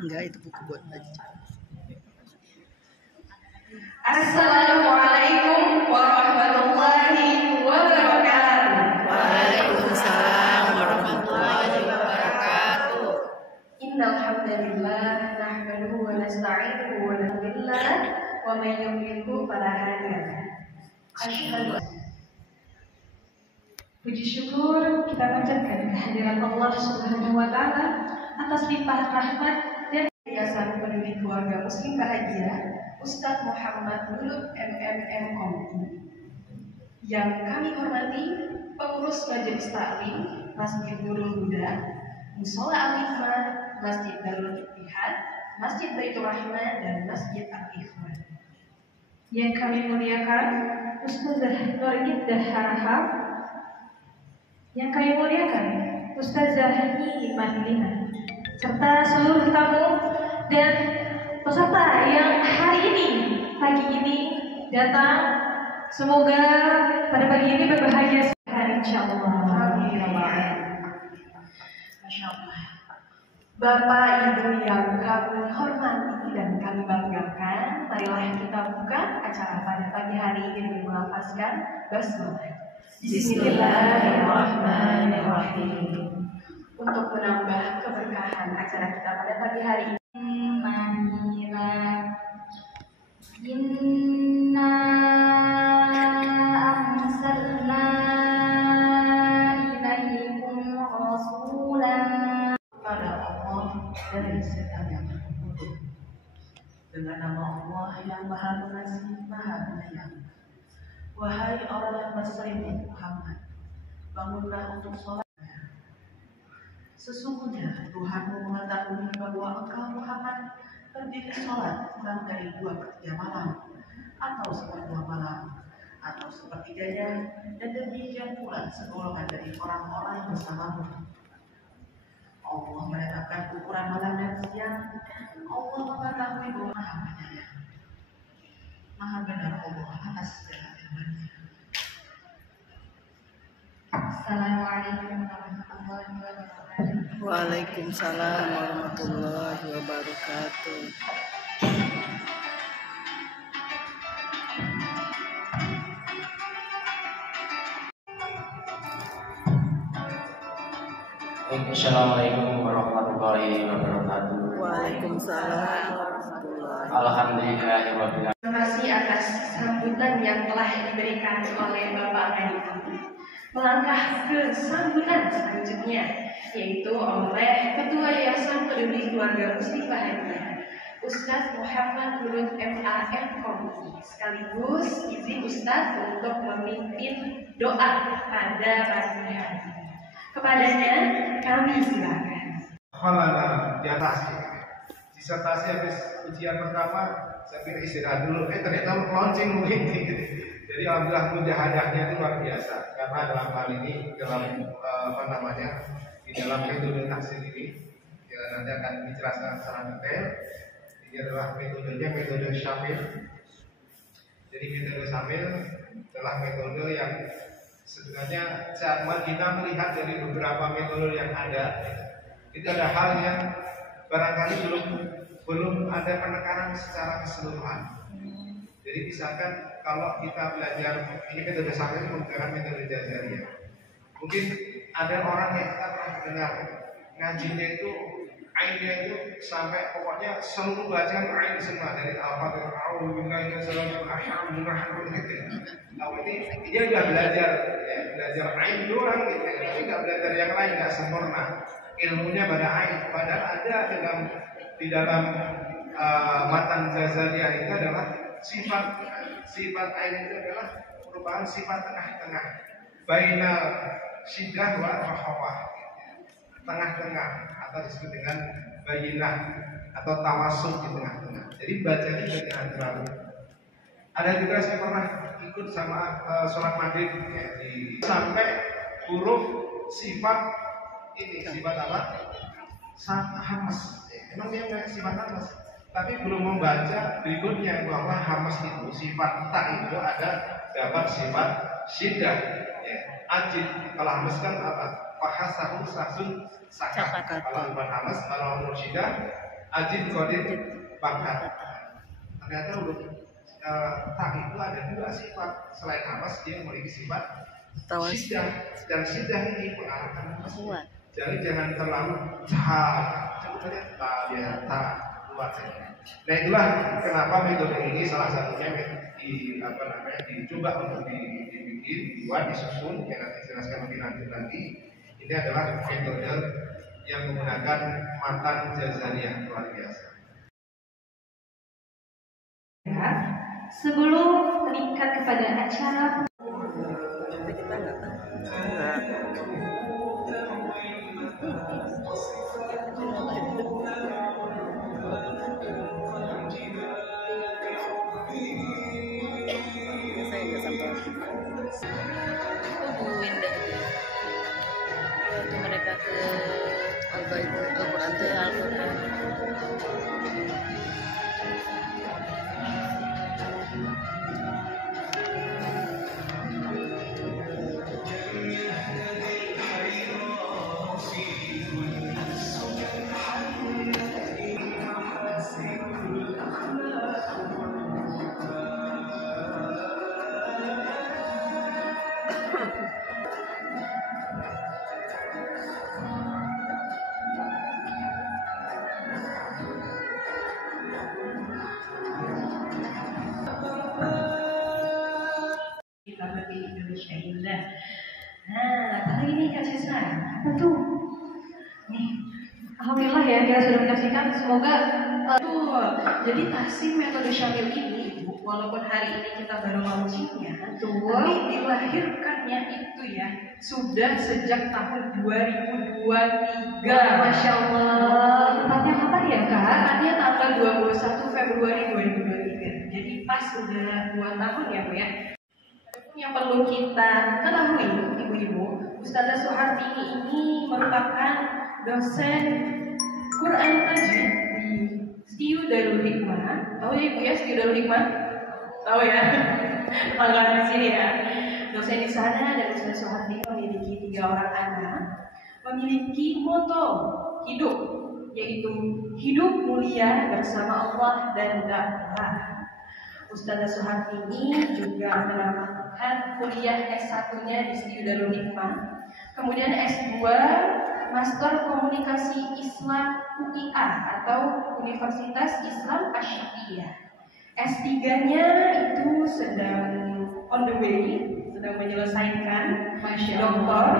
Enggak, itu buku buat baca. Assalamualaikum warahmatullahi wabarakatuh. Waalaikumsalam warahmatullahi wabarakatuh. Innal hamdalillah nahmaduhu wa nasta'inuhu wa nastaghfiruh wa may yudlilhu fala hadiya lahu. Asyhadu puji syukur kita panjatkan kehadiran Allah Subhanahu wa taala atas limpahan rahmat dan Yayasan Peduli Keluarga Muslim Bahagia Ustadz Muhammad Luluh MMM yang kami hormati pengurus Majelis Taklim Masjid Nurul Huda, Musola Al-Hikmah, Masjid Darul Ittihad, Masjid Baitur Rahmah, dan Masjid Al-Ikhwan. Yang kami muliakan Ustazah Nur Indah Harahap, yang kami muliakan Ustazah Nyi Madlina, serta seluruh tamu dan peserta yang hari ini, pagi ini datang. Semoga pada pagi ini berbahagia sekali, insyaallah. Masya Allah. Bapak Ibu yang kami hormati dan kami banggakan, marilah kita buka acara pada pagi hari ini dengan melafazkan basmalah. Bismillahirrahmanirrahim. Untuk menambah keberkahan acara kita pada pagi hari ini. Inna arsalna ilaikum rasulan pada Allah dari segala makhluk. Dengan nama Allah yang Maha Pengasih, Maha Penyayang. Wahai orang yang berseribu Muhammad, bangunlah untuk sholat. Sesungguhnya Tuhanmu mengetahui bahwa engkau Muhammad berdiri sholat kurang dari 2/3 malam, atau 1/2 malam, atau sepertiganya, dan demikian pula segolongan dari orang-orang yang bersamamu. Allah menetapkan ukuran malam dan siang. Allah mengetahui bahwa Maha Penyayang, Maha benar Allah atas segala firman-Nya. Assalamualaikum warahmatullahi wabarakatuh. Waalaikumsalam warahmatullahi wabarakatuh. Assalamualaikum warahmatullahi wabarakatuh. Waalaikumsalam warahmatullahi wabarakatuh. Alhamdulillahirabbil alamin. Terima kasih atas sambutan yang telah diberikan oleh Bapak Menko. Melangkah ke sambutan selanjutnya, yaitu oleh Ketua Yayasan Peduli Keluarga Muslim Bahagia, Ustadz Muhammad Luluh MAM, sekaligus izin Ustadz untuk memimpin doa pada pagi hari. Kepadanya kami silakan. Khalana disertasi habis ujian pertama, saya pikir istirahat dulu, ternyata launching mungkin. Jadi alhamdulillah mujahadahnya itu luar biasa, karena dalam hal ini dalam di dalam metode tahsin ini ya, nanti akan dijelaskan secara detail. Ini adalah metode Syamil. Jadi metode Syamil adalah metode yang sebenarnya saat kita melihat dari beberapa metode yang ada, itu ada hal yang barangkali belum ada penekanan secara keseluruhan. Jadi misalkan kalau kita belajar ini metode Syamil menggunakan metode Jazariyah, mungkin ada orang yang kita pernah dengar ngajinya itu ainnya itu sampai pokoknya seluruh bacaan ain semua dari Al-Fatihah, A'udzubillahi minasyaitonir rajim, Nah, ini dia sudah belajar ain doang gitu, tapi nggak belajar yang lain, nggak sempurna ilmunya pada ain. Padahal ada di dalam matan Jazariyah itu adalah sifat ain itu adalah merupakan sifat tengah-tengah, bainal syiddah wa rahawah, tengah-tengah, atau disebut dengan bayinah atau tawassul di tengah-tengah. Jadi bacanya jangan terlalu. Ada juga saya pernah ikut sama sholat maghrib ya, sampai huruf sifat ini, sifat apa? Hamas. Emang dia nggak sifat hamas, tapi belum membaca berikutnya bahwa hamas itu sifat tak itu ada dapat sifat syiddah. Ya. Ajid, kalau hamas kan apa? fahasahu sasun sakat. Sakat. Kalau Ibn Hamas, kalau Mursyidah Ajin Qadir Bakat. Ternyata tak itu ada dua sifat. Selain Hamas dia memiliki sifat Tawas. Sidah, dan sidah ini pengarahkan Kuat. jadi jangan terlalu cukup saja ta kuat saja. Nah itulah kenapa metode ini salah satunya dicoba untuk dibikin, dibuat, disusun. Yang nanti jelaskan lebih lanjut lagi. Ini adalah metode yang menggunakan matan jazariyah luar biasa. Sebelum meningkat kepada acara Tapi kita enggak. Saya enggak sampai. Bu Winda. Waktu mereka ke Al-Quran teh Al-Quran. kita di Indonesia Indah. Nah, kali ini Kak Cisna, apa tuh? Nih, alhamdulillah ya kita sudah menyaksikan. Semoga jadi tahsin metode Syamil ini, walaupun hari ini kita baru launchingnya, tapi dilahirkannya itu ya sudah sejak tahun 2023. Masya Allah. Tepatnya kapan ya Kak? Tepatnya tanggal 21 Februari 2023. Jadi pas udah 2 tahun ya Bu ya. Yang perlu kita ketahui ibu-ibu, Ustazah Suhartini ini merupakan dosen Quran Tajwid di Studio Darul Hikmah. Tahu ya ibu ya Studio Darul Hikmah? Tahu ya? Langganan di sini ya. Dosen di sana dan Ustazah Suhartini memiliki 3 orang anak, memiliki moto hidup, yaitu hidup mulia bersama Allah dan dakwah. Ustazah Suhartini juga mendapatkan kuliah S1-nya di Studio Darul Hikmah, kemudian S2 Master Komunikasi Islam UIA atau Universitas Islam Asy-Syafi'iyah. S3-nya itu sedang on the way, sedang menyelesaikan doktor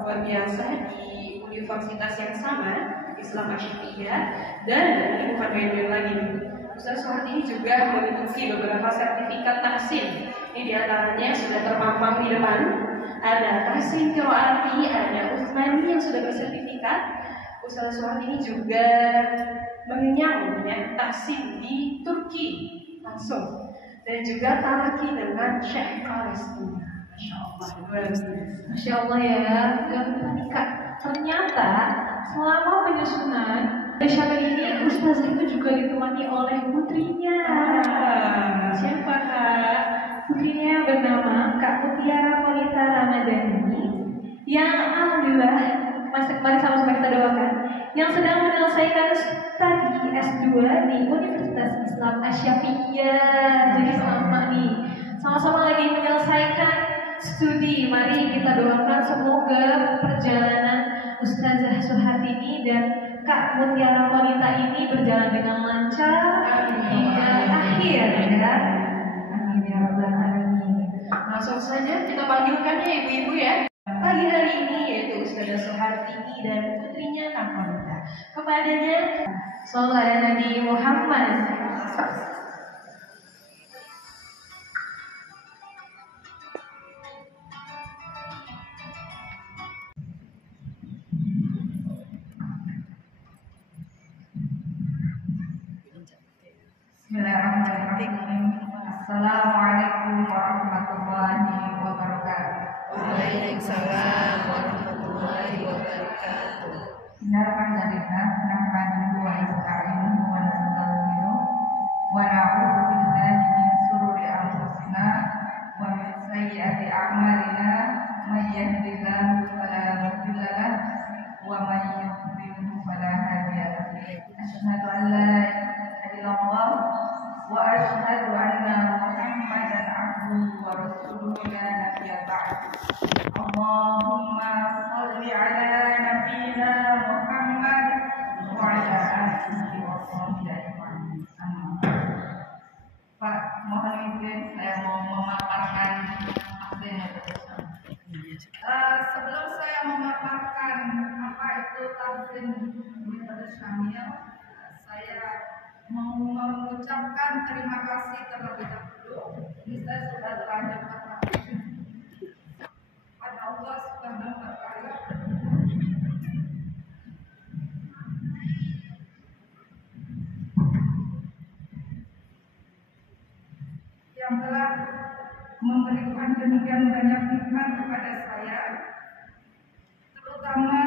luar biasa di universitas yang sama, Islam Asy-Syafi'iyah. Dan ini bukan main-main lagi nih, Ustaz Suhartini juga memiliki beberapa sertifikat tahsin. Ini diantaranya sudah terpampang di depan. Ada tahsin Qiraati, ada Utsmani yang sudah bersertifikat. Ustaz Suhartini juga mengenyam ya, tahsin di Turki langsung, dan juga talaki dengan Syekh Palestina. Masya Allah, Masya Allah ya. Dan ketika ternyata selama penyusunan Syamil ini Ustazah itu juga ditemani oleh putrinya. Siapa Kak? Putrinya bernama Kak Mutiara Polita Ramadhani, yang alhamdulillah mari sama-sama kita doakan, yang sedang menyelesaikan studi S2 di Universitas Islam Asy-Syafi'iyah. Jadi selamat nih, sama-sama lagi menyelesaikan studi. Mari kita doakan semoga perjalanan Ustazah Suhartini dan Kak Mutiara Polita ini berjalan dengan lancar hingga akhir ya. Amin ya rabbal alamin. Langsung saja kita panggilkan ya ibu-ibu ya. Pagi hari ini yaitu Ustazah Suhartini dan putrinya Kak Polita. Kepadanya sallallahu ala Nabi Muhammad. Bismillahirrahmanirrahim. Assalamualaikum warahmatullahi wabarakatuh. Waalaikumsalam warahmatullahi wabarakatuh. Alhamdulillah, nahmaduhu wa nasta'inuhu wa nastaghfiruh wa na'udzu billahi min shururi anfusina wa min sayyiati a'malina may yahdihillahu fala mudilla lahu wa may yudlilhu fala hadiya lahu. Asyhadu an la ilaha illallah wa asyhadu anna Muhammadan abduhu wa rasuluhu la nabiyya ba'du. Allahumma shalli ala nabiyyina Muhammad wa ala alihi wa sahbihi ajma'in. Pak, mohon izin saya mau memaparkan aksen tersebut. Sebelum saya memaparkan apa itu takzim metode Syamil, saya mau mengucapkan terima kasih terlebih dahulu. Ini saya sudah terlanjur pada Allah Subhanahu wa Ta'ala yang telah memberikan demikian banyak nikmat kepada saya, terutama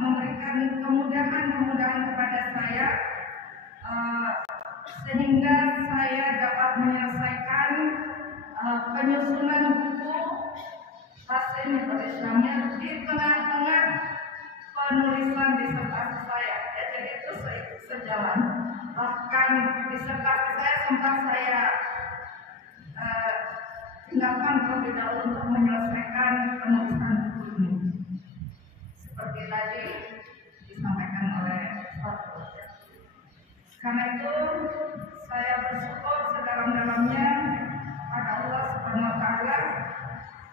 memberikan kemudahan kepada saya, sehingga saya dapat menyelesaikan penyusunan buku Tahsin Metode Syamil di tengah-tengah penulisan disertasi saya. Ya, jadi itu sejalan. Bahkan disertasi saya sempat saya tinggalkan terlebih dahulu untuk menyelesaikan penulisan buku ini. Seperti tadi disampaikan oleh Ustaz. Karena itu saya bersyukur sedalam-dalamnya pada Allah Subhanahu wa Ta'ala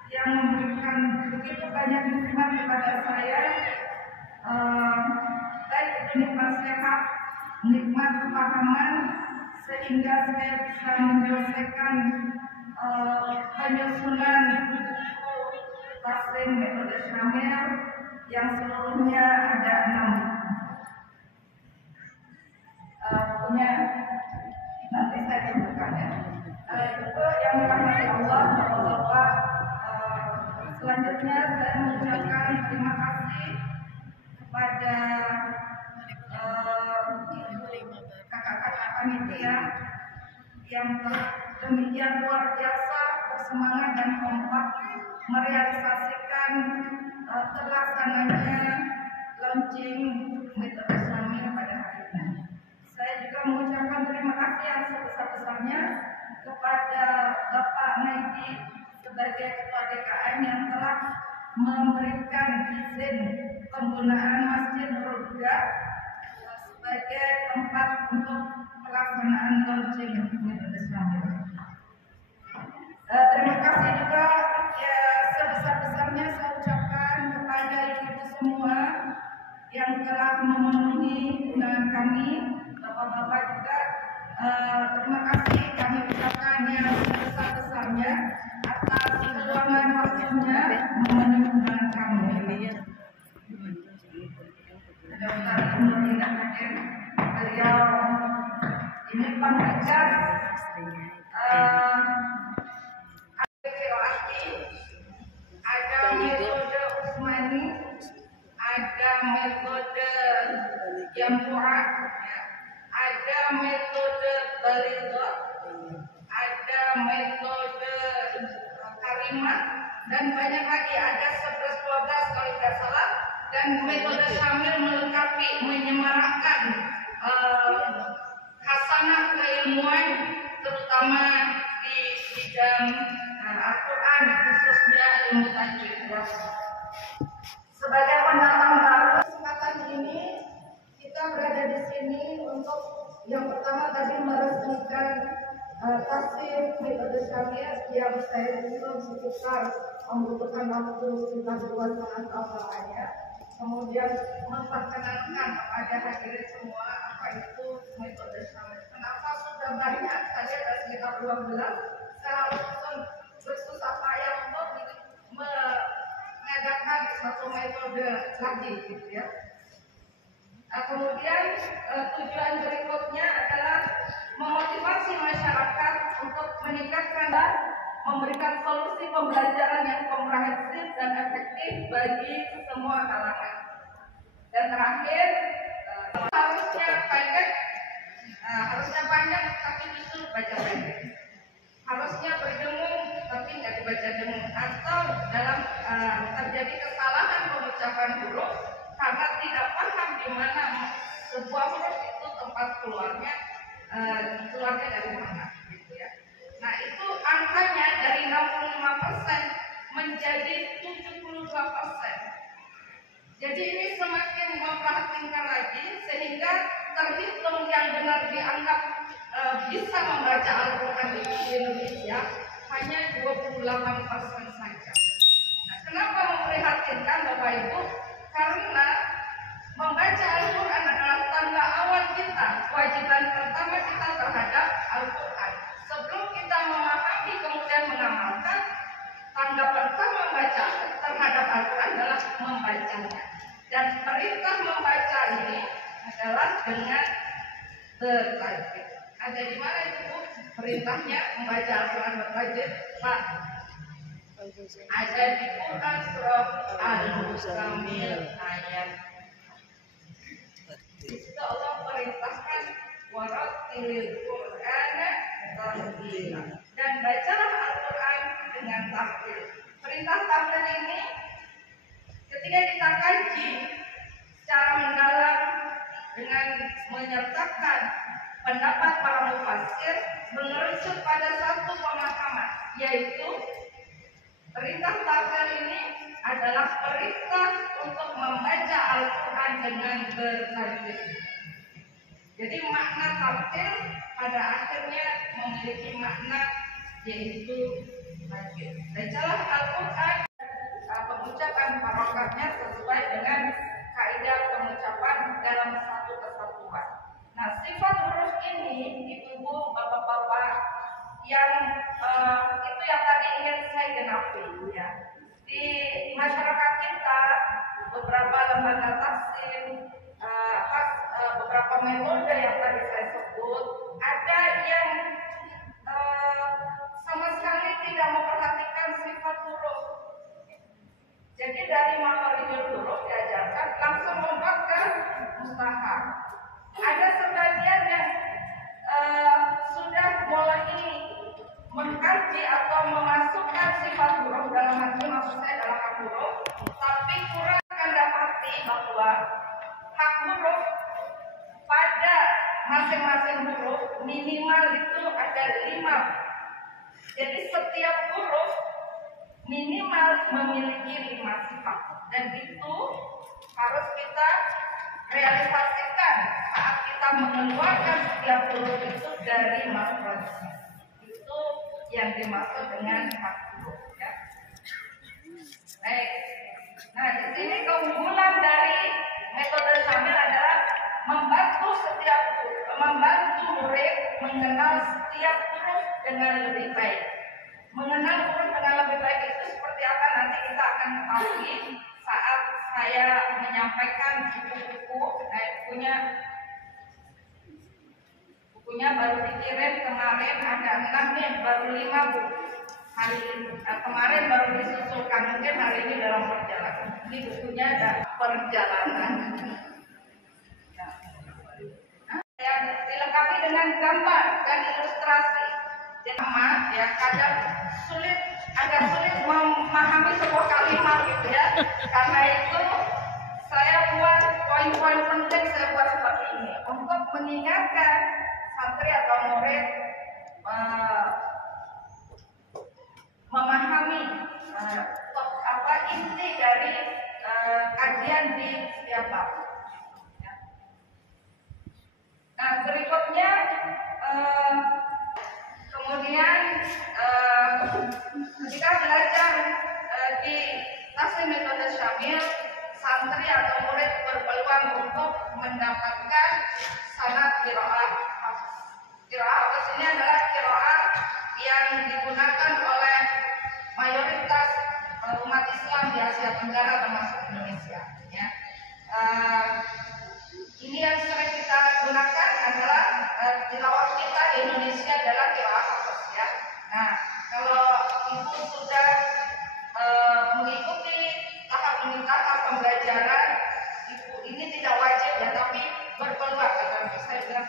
yang memberikan begitu banyak nikmat kepada saya, baik itu nikmat sehat, nikmat kepahaman, sehingga saya bisa menyelesaikan penyusunan buku Tahsin Metode Syamil yang seluruhnya ada 6 bukunya. Nanti saya tunjukkan ya. Itu yang dirahmati Allah bahwa selanjutnya saya mengucapkan terima kasih kepada kakak-kakak panitia yang demikian luar biasa bersemangat dan kompak merealisasikan terlaksananya launching metode Syamil pada hari ini. Saya juga mengucapkan terima kasih yang sebesar-besarnya kepada Bapak Naidi sebagai Ketua DKM yang telah memberikan izin penggunaan Masjid Nurul Huda sebagai tempat untuk pelaksanaan launching metode Syamil. Terima kasih juga ya sebesar-besarnya saya ucapkan kepada ibu semua yang telah memenuhi undangan kami, bapak-bapak juga. Terima kasih kami ucapkan yang sebesar-besarnya atas keluangan waktunya memenuhi undangan kami. Dr. Nur tidak hadir, beliau ini pembicara ada metode Utsmani, ada metode Jambu'ah, ada metode Balighah, ada metode Karimah, dan banyak lagi, ada 11-12 kalau tidak salah. Dan metode Syamil melengkapi, menyemarakkan hasanah keilmuan, terutama di bidang Al-Quran, khususnya ilmu tajwid. Sebagai pendatang baru kesempatan ini, kita berada di sini untuk yang pertama tadi meresmikan Tahsin Metode Syamil yang saya hitung sekitar membutuhkan waktu sekitar 2,5 tahun lamanya. Kemudian memperkenalkan kepada hadirin semua apa itu metode Syamil. Kenapa sudah banyak? Tadi ada sekitar 12. Saya langsung bersusah payah untuk mengadakan satu metode lagi, gitu ya. Kemudian tujuan berikutnya adalah memotivasi masyarakat untuk meningkatkan dan memberikan solusi pembelajaran yang komprehensif dan efektif bagi semua kalangan. Dan terakhir, harusnya panjang tapi justru baca pendek. Harusnya berdengung tapi nggak dibaca dengung, atau dalam terjadi kesalahan pengucapan huruf karena tidak paham di mana sebuah huruf itu tempat keluarnya dari mana, gitu ya. Nah itu angkanya dari 65% menjadi 72%. Jadi ini semakin memprihatinkan lagi sehingga terhitung yang benar dianggap bisa membaca Al-Quran di Indonesia hanya 28% saja. Nah, kenapa memprihatinkan Bapak Ibu? Karena membaca Al-Quran adalah tanda awal kita, kewajiban pertama kita terhadap Al-Quran. Sebelum kita memahami kemudian mengamalkan, tanda pertama membaca terhadap Al-Quran adalah membacanya. Dan perintah membaca ini adalah dengan bertajwid. Ada di mana itu Bu? Perintahnya membaca Al-Quran bertajwid, Pak? Ada di Quran surah Al-Muzammil ayat. Di situ Allah perintahkan warattilil Qur'ana tartila, dan bacalah Al-Quran dengan tartil. Perintah tartil ini ketika kita kaji secara mendalam dengan menyertakan pendapat para mufassir, mengerucut pada satu pemahaman, yaitu perintah tartil ini adalah perintah untuk membaca Al-Quran dengan bertajwid. Jadi makna tartil pada akhirnya memiliki makna yaitu tajwid. Bacalah Al-Quran, pengucapan harokatnya sesuai dengan kaidah pengucapan dalam satu kesatuan. Nah, sifat huruf ini ibu-ibu, bapak-bapak, yang itu yang tadi ingin saya genapi ya. Di masyarakat kita beberapa lembaga tafsir, beberapa metode yang tadi saya sebut, ada yang sama sekali tidak memperhatikan sifat huruf. Jadi dari makharijul huruf diajarkan langsung lompat ke mustahak. Ada sebagian yang sudah mulai mengkaji atau memasukkan sifat huruf dalam arti maksud saya adalah hak huruf, tapi kurang akan dapati bahwa hak huruf pada masing-masing huruf minimal itu ada 5. Jadi setiap huruf minimal memiliki 5 sifat, dan itu harus kita realisasikan saat kita mengeluarkan setiap huruf itu dari makhrajnya. Itu yang dimaksud dengan hak huruf ya. Baik. Nah, di sini keunggulan dari metode Syamil adalah membantu murid mengenal setiap huruf dengan lebih baik. Mengenal huruf dengan lebih baik itu seperti apa nanti kita akan ketahui saat saya menyampaikan buku-buku. Bukunya baru dikirim kemarin, ada 6 nih, baru 5 buku. Hari ini, kemarin baru disusulkan, mungkin hari ini dalam perjalanan. Ini bukunya ada perjalanan. Ya, dilengkapi dengan gambar dan ilustrasi. Jadi ya kadang agak sulit memahami sebuah kalimat gitu ya. Karena itu saya buat poin-poin penting, saya buat seperti ini untuk mengingatkan santri atau murid memahami inti dari kajian di setiap bab. Nah, berikutnya kemudian ketika belajar di tafsir metode Syamil, santri atau murid berpeluang untuk mendapatkan sanad qiraah. Qiraah ini adalah qiraah yang digunakan oleh mayoritas umat Islam di Asia Tenggara termasuk Indonesia. Ya. Ini yang sering kita gunakan adalah tilawah kita di Indonesia adalah qiraah hafs ya. Nah, kalau ibu sudah mengikuti tahap demi tahap pembelajaran, ibu ini tidak wajib ya, tapi berpeluang. Saya bilang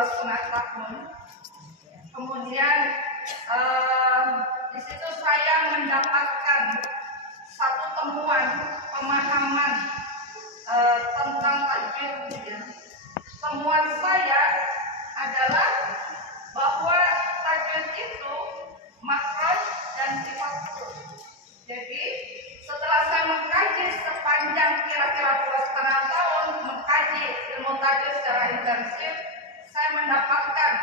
2,5 tahun. Kemudian di situ saya mendapatkan satu temuan pemahaman tentang tajwid. Temuan saya adalah bahwa tajwid itu makhraj dan sifat huruf. Jadi setelah saya mengkaji sepanjang kira-kira 2,5 tahun mengkaji ilmu tajwid secara intensif, saya mendapatkan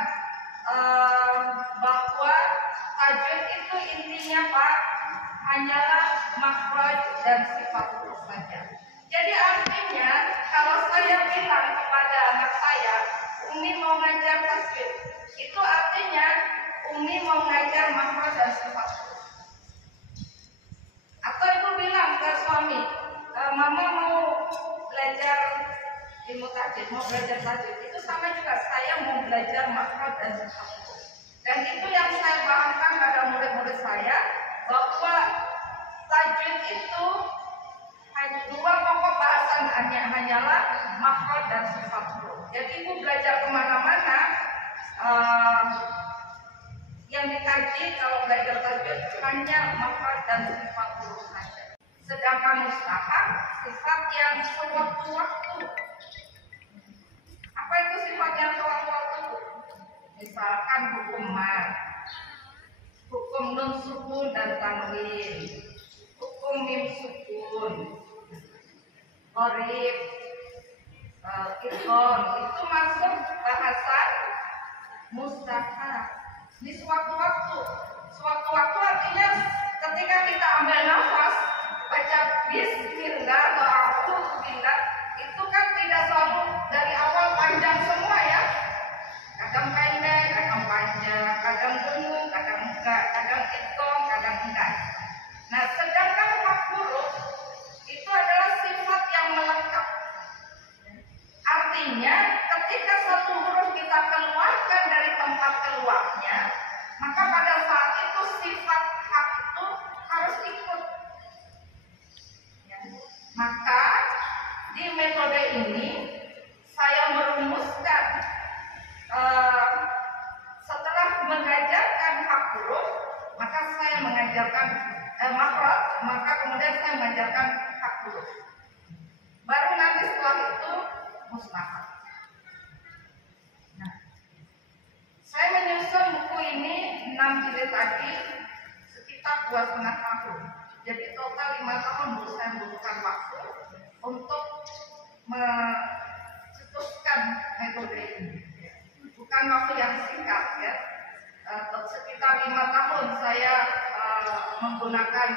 bahwa tajwid itu intinya Pak hanyalah makhraj dan sifat huruf saja. Jadi artinya kalau saya bilang kepada anak saya, Umi mau ngajar tajwid, itu artinya Umi mau ngajar makhraj dan sifat huruf. Atau ibu bilang ke suami, Mama mau belajar ilmu tajwid, mau belajar tajwid, itu sama juga saya mau belajar makhraj dan sifat huruf. Dan itu yang saya pahamkan pada murid-murid saya, bahwa tajwid itu dua pokok bahasan hanyalah makhraj dan sifat huruf. Jadi ibu belajar kemana-mana, yang dikaji kalau belajar tajwid hanya makhraj dan sifat huruf saja. Sedangkan mustahab sifat yang sewaktu-waktu. Apa itu sifat yang sewaktu-waktu? Misalkan hukum mad, hukum nun sukun dan tanwin, hukum mim sukun, qorib, idgham, itu masuk bahasa mustahab. Di sewaktu-waktu. Sewaktu-waktu artinya ketika kita ambil nafas, baca bismillah atau a'udzubillah, itu kan tidak selalu dari awal panjang semua ya. Kadang pendek, kadang panjang, kadang gunung, kadang enggak, kadang idgham, kadang enggak. Nah, sedangkan hak huruf itu adalah sifat yang melekat. Artinya, ketika satu huruf kita keluarkan dari tempat keluarnya, maka pada saat itu sifat hak itu harus ikut. Ya. Maka di metode ini saya merumuskan setelah mengajarkan hak huruf, maka saya mengajarkan makhraj, maka kemudian saya mengajarkan hak huruf. Baru nanti setelah itu mustahab. Nah, saya menyusun buku ini 6 jilid tadi sekitar 2,5 tahun. Jadi total 5 tahun saya membutuhkan waktu untuk mencetuskan metode ini. Bukan waktu yang singkat ya. Sekitar 5 tahun saya menggunakan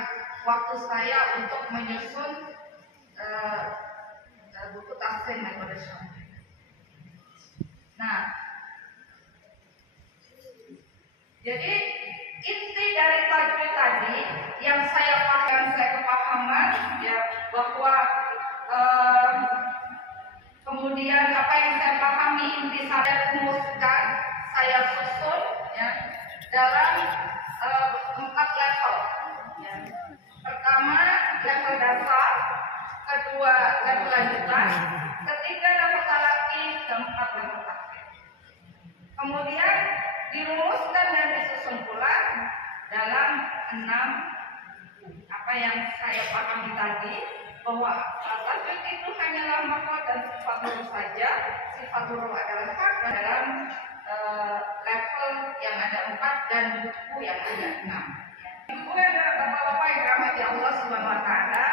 waktu saya untuk menyusun buku tafsir metode Syamil. Nah, jadi inti dari tajwid tadi yang saya kepahaman ya, bahwa kemudian apa yang saya pahami inti saya rumuskan, saya susun ya dalam 4 level. Ya. Pertama level dasar, kedua level lanjutan, ketiga level talaki, keempat level takhir. Kemudian dirumuskan dan disusun pula dalam 6 apa yang saya pahami tadi, bahwa tajwid itu hanyalah makhraj dan sifat huruf saja. Sifat huruf adalah hak dalam level yang ada 4 dan buku yang ada 6. Buku yang ada bapak-bapak yang dirahmati Allah Subhanahu wa taala,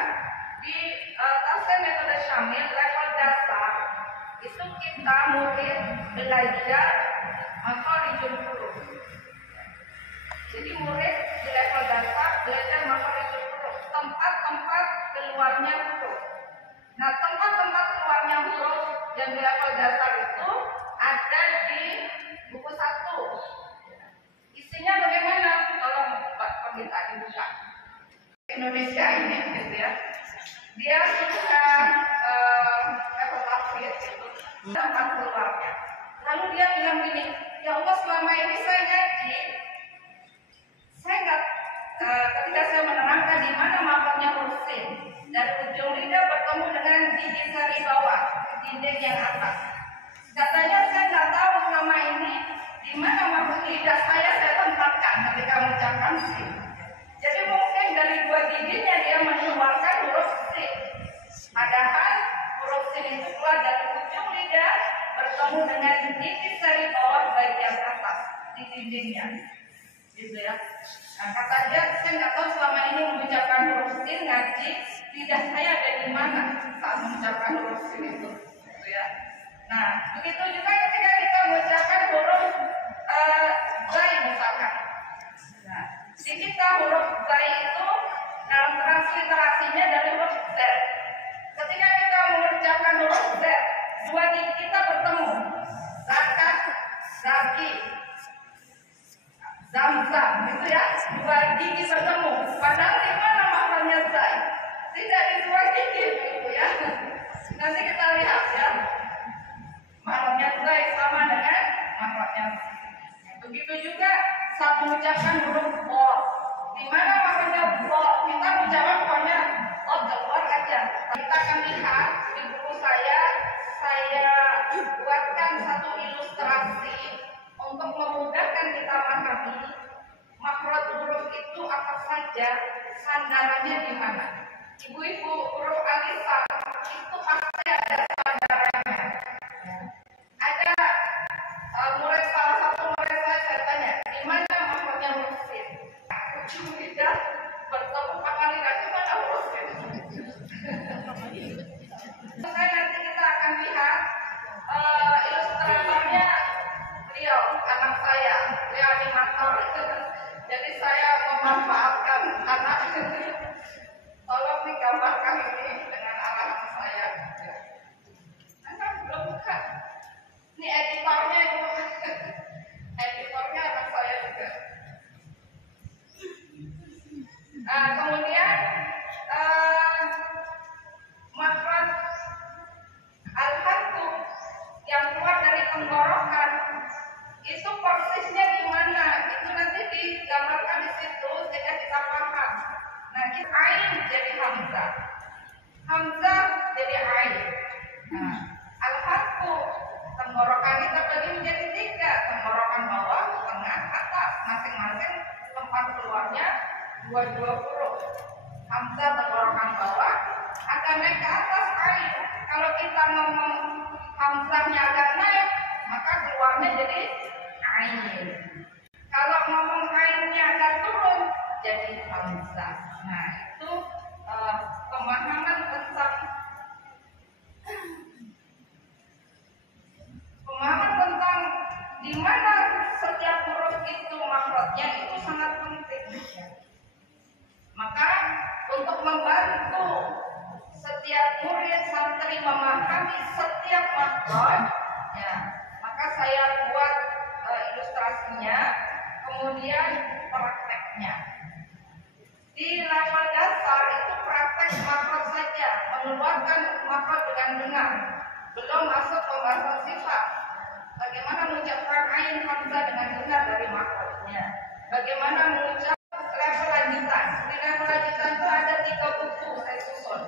di tafsir metode Syamil level dasar itu kita murid belajar makharijul huruf. Jadi murid di level dasar belajar makharijul huruf, tempat-tempat keluarnya huruf. Nah, tempat-tempat keluarnya huruf yang di level dasar itu ada di buku 1. Isinya bagaimana? Tolong Pak Peminta dibuka. Indonesia ini gitu ya. Dia suka level tafsir gitu. Tempat keluarnya. Lalu dia bilang gini, ya Allah, selama ini saya ngaji, saya nggak ketika saya menerangkan di mana makamnya huruf sin, dari ujung lidah bertemu dengan gigi sari bawah, dinding yang atas. Katanya saya nggak tahu selama di mana lidah saya tempatkan ketika mengucapkan sin. Jadi mungkin dari dua giginya dia mengeluarkan huruf sin. Padahal huruf sin itu keluar dari ujung lidah bertemu dengan gigi seri bawah bagian atas di dindingnya, gitu ya. Nah, kata dia, saya nggak tahu selama ini mengucapkan huruf sin ngaji lidah saya ada di mana saat mengucapkan huruf sin itu, gitu ya. Nah, begitu juga ketika kita mengucapkan huruf zai misalkan. Nah, di kita huruf zai itu dalam transliterasinya dari huruf z. Ketika kita mengucapkan huruf z, dua gigi kita bertemu. Zakat, zaki, zamzam, gitu ya. Dua gigi bertemu. Padahal di mana maknanya zai? Tidak di dua gigi, gitu ya. Nanti kita lihat ya. Maknanya zai sama dengan maknanya. Begitu juga saat mengucapkan huruf o. Di mana maknanya o? Kita menjawab pokoknya o keluar aja. Kita akan lihat di buku saya buatkan satu ilustrasi untuk memudahkan kita memahami makhraj huruf itu apa saja, sandarannya di mana. Ibu-ibu, huruf alifah itu pasti ada sandarannya. Ada salah satu murid saya tanya, di mana makhrajnya huruf sin? Ujung lidah bertemu pangkal lidah, di mana huruf sin? Nanti kita akan lihat ilustratornya beliau, anak saya, beliau animator. Jadi saya memanfaatkan anak ini. Tolong digambarkan ini dengan alat saya. Anak belum buka. Ini editornya itu. Editornya anak saya juga. Kemudian makhraj al-haqqu yang keluar dari tenggorokan itu persisnya di mana? Itu nanti digambarkan di situ sehingga kita paham. Nah, kita ain jadi hamzah, hamzah jadi ain. Nah, al-haqqu tenggorokan kita bagi menjadi tiga, tenggorokan bawah, tengah, atas, masing-masing tempat keluarnya dua huruf. Hamzah tenggorokan bawah akan naik ke atas ain. Kalau kita ngomong hamzahnya agak naik, maka keluarnya jadi ain. Kalau ngomong ainnya agak turun, jadi hamzah. Nah, itu pemahaman tentang di mana setiap huruf itu makhrajnya itu sangat penting. Maka untuk membantu setiap murid santri memahami setiap makhraj, ya, maka saya buat ilustrasinya, kemudian prakteknya. Di level dasar itu praktek makhraj saja, mengeluarkan makhraj dengan benar, belum masuk pembahasan sifat. Bagaimana mengucapkan ain hamzah dengan benar dari makhrajnya? Bagaimana mengucap level lanjutan? Di level lanjutan itu ada 3 buku saya susun.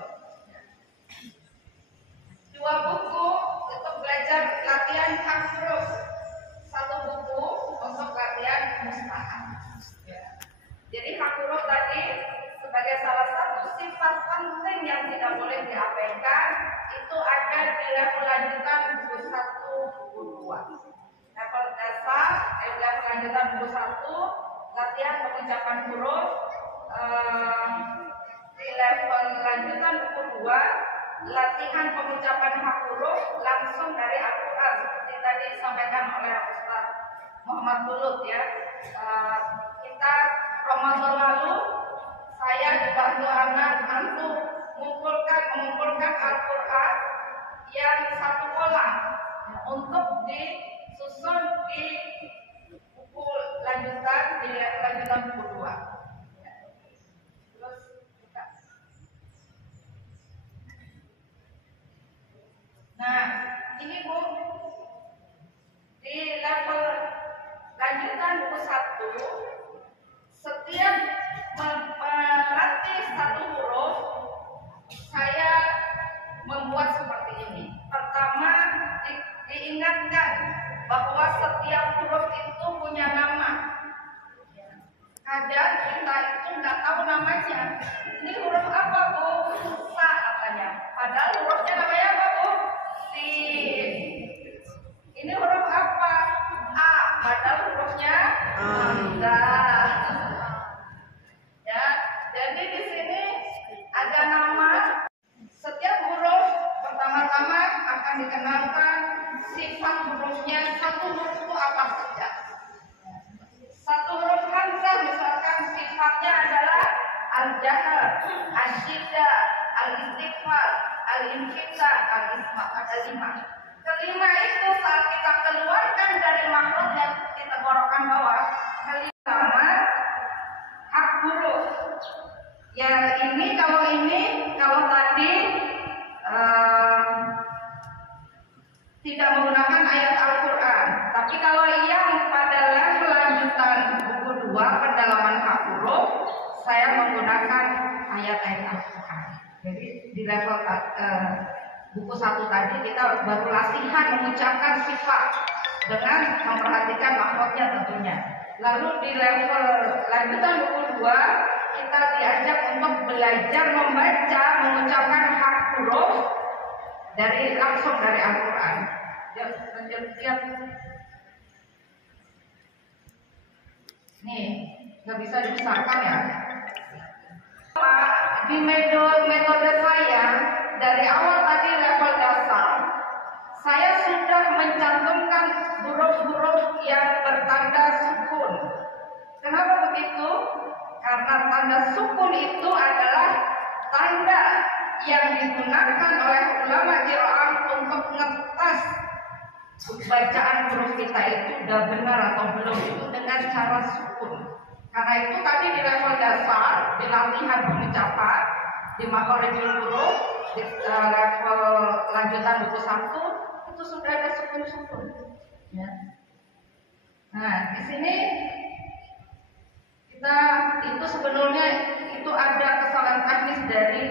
2 buku untuk belajar latihan hak huruf, 1 buku untuk latihan mustahab. Jadi hak huruf tadi sebagai salah satu sifat penting yang tidak boleh diabaikan itu ada di level lanjutan buku 1, buku 2. Level dasar, level lanjutan buku 1 latihan pengucapan huruf. Di level lanjutan buku 2 latihan pengucapan hak huruf langsung dari Al-Quran seperti tadi disampaikan oleh Ustaz Muhammad Bulut ya. Kita Ramadan lalu saya dibantu anak mantu mengumpulkan Al-Quran yang 1 kolam untuk disusun di buku lanjutan di level lanjutan buku 2. Nah, ini Bu, di level lanjutan buku 1, setiap kelasnya, ini huruf apa Bu? Sa katanya. Padahal hurufnya namanya apa Bu? Sin. Ini huruf apa? A. Padahal hurufnya hamzah. Ya, jadi di sini ada nama. Setiap huruf pertama-tama akan dikenalkan sifat hurufnya. Satu huruf itu apa saja? Satu huruf hamzah misalkan sifatnya adalah al-jahr, al-syiddah, al-istighfar, al-infitah, al-isma. Ada 5. Kelima itu saat kita keluarkan dari makhraj yang kita tenggorokan bawah, kelima hak huruf. Ya ini kalau tadi tidak menggunakan ayat Al-Quran. Tapi kalau yang pada level lanjutan buku 2 pendalaman hak huruf, saya menggunakan ayat-ayat Al-Quran. Jadi di level buku 1 tadi kita baru latihan mengucapkan sifat dengan memperhatikan makhrajnya tentunya. Lalu di level lanjutan buku 2 kita diajak untuk belajar membaca, mengucapkan hak huruf langsung dari Al-Quran. Lihat. Nih, nggak bisa dibesarkan ya. Di metode saya dari awal tadi level dasar, saya sudah mencantumkan huruf-huruf yang bertanda sukun. Kenapa begitu? Karena tanda sukun itu adalah tanda yang digunakan oleh ulama qiraah untuk ngetes bacaan huruf kita itu udah benar atau belum, itu dengan cara sukun. Karena itu tadi di level dasar, di latihan pengucapan, di makhorijul huruf, di level lanjutan buku 1 itu sudah ada sukun-sukun. Ya. Nah, di sini kita itu sebenarnya itu ada kesalahan teknis dari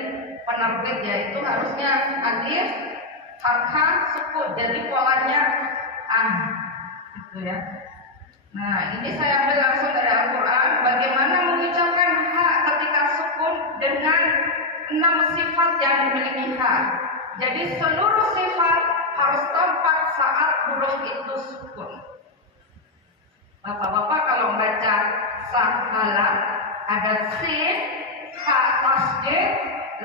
penerbit, yaitu harusnya alif, fathah, sukun. Jadi polanya gitu ya. Nah, ini saya ambil langsung dari Al-Quran. Bagaimana mengucapkan ha ketika sukun dengan 6 sifat yang dimiliki ha. Jadi seluruh sifat harus tampak saat huruf itu sukun. Bapak-bapak kalau membaca sahala ada sin, ha tasdid,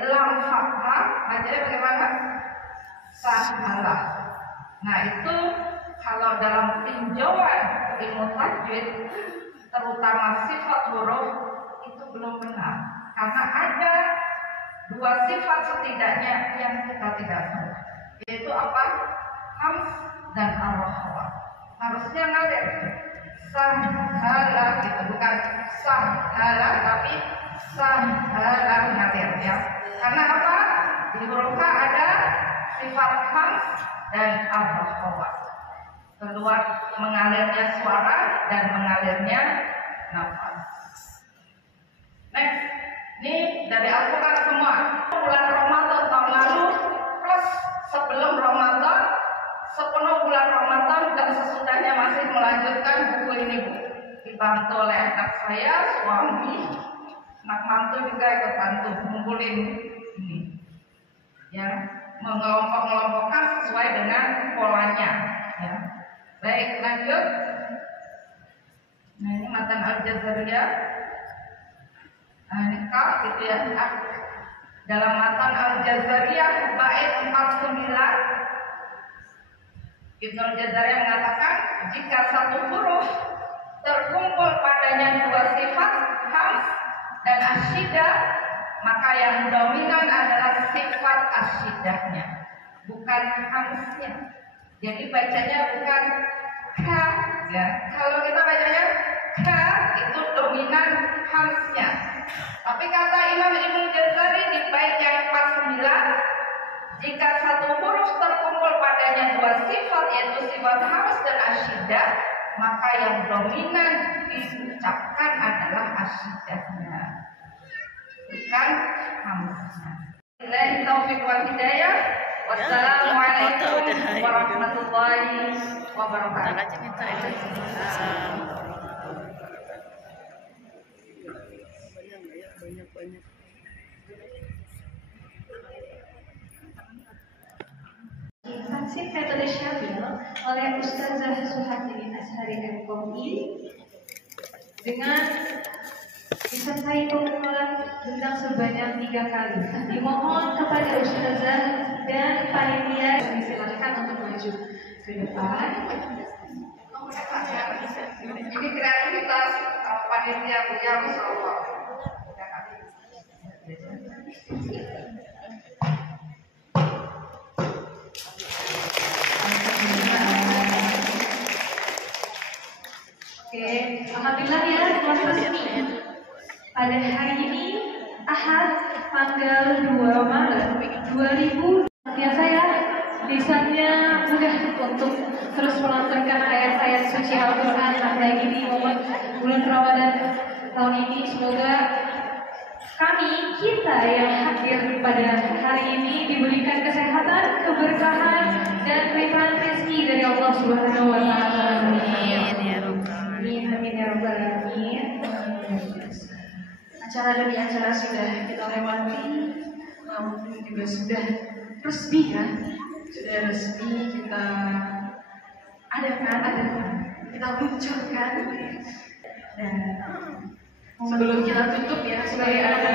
lam fathah, bacanya bagaimana? Sahala. Nah itu kalau dalam tinjauan ilmu tajwid, terutama sifat huruf itu belum benar, karena ada 2 sifat setidaknya yang kita tidak salah, yaitu apa? Hams dan ar-rakhwa. Harusnya ngalir sahala gitu, bukan sahala tapi sahala ngalir ya. Karena apa? Di huruf H ada sifat hams dan ar-rakhwa, keluar mengalirnya suara dan mengalirnya nafas. Next, ini dari Al-Quran semua. Bulan Ramadan tahun lalu plus sebelum Ramadan, sepenuh bulan Ramadan dan sesudahnya masih melanjutkan buku ini, Bu. Dibantu oleh anak saya, suami, anak mantu juga ikut bantu ngumpulin ini. Ya, mengelompok-kelompokkan sesuai dengan polanya. Ya. Baik, lanjut. Nah, ini matan Al-Jazariyah. Nah, ini kaf gitu ya. Dalam matan Al-Jazariyah bait 49, Ibnu Al-Jazariyah mengatakan jika satu huruf terkumpul padanya 2 sifat hams dan asyidah, maka yang dominan adalah sifat asyidahnya, bukan hamsnya. Jadi bacanya bukan ka ya. Kalau kita bacanya ka itu dominan hamsnya. Tapi kata Imam Ibnu Jazari di bait yang 49, jika satu huruf terkumpul padanya 2 sifat, yaitu sifat hams dan asyidah, maka yang dominan diucapkan adalah asyidahnya, bukan hamsnya. Billahi taufiq wal hidayah. Wassalamualaikum warahmatullahi wabarakatuh. Minta itu. banyak-banyak. Vaksin metode Syamil oleh Ustazah Suhati Ashari MKI dengan disertai pengumuman tentang sebanyak 3 kali. Dimohon kepada Ustazah dan panitia disilahkan untuk maju ke depan. Ini kreativitas panitia punya Masya Allah. Oke, alhamdulillah ya, telah resmi. Pada hari ini, Ahad, tanggal 2 Maret 2000, biasa ya, lisannya mudah untuk terus melontarkan ayat-ayat suci Al-Quran, apalagi di momen bulan Ramadan tahun ini. Semoga kita yang hadir pada hari ini diberikan kesehatan, keberkahan, dan limpahan rezeki dari Allah Subhanahu wa Ta'ala. Amin ya rabbal alamin. Acara demi acara sudah kita lewati, namun juga sudah resmi ya, sudah resmi kita adakan, kita luncurkan. Dan sebelum kita tutup ya, sebagai ada